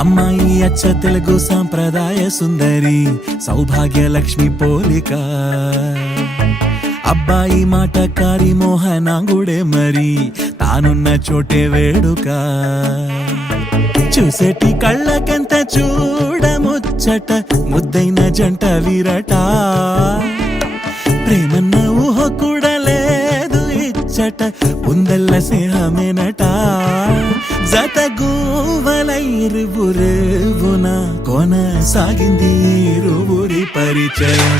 అమ్మాయి అచ్చ తెలుగు సాంప్రదాయ సుందరి సౌభాగ్య లక్ష్మి పోలిక అబ్బాయి మాటకారి మోహనాంగుడే మరి తానున్న చోటే వేడుక చూసేటి కళ్ళకెంత చూడముచ్చట ముద్దైన జంట వీరట ప్రేమన్న ఊహ కూడా లేదు ఇచ్చట ఉందల్ల స్నేహమేనట జత గూవలైరువురేవున కొనసాగింది ఇరువురి పరిచయం.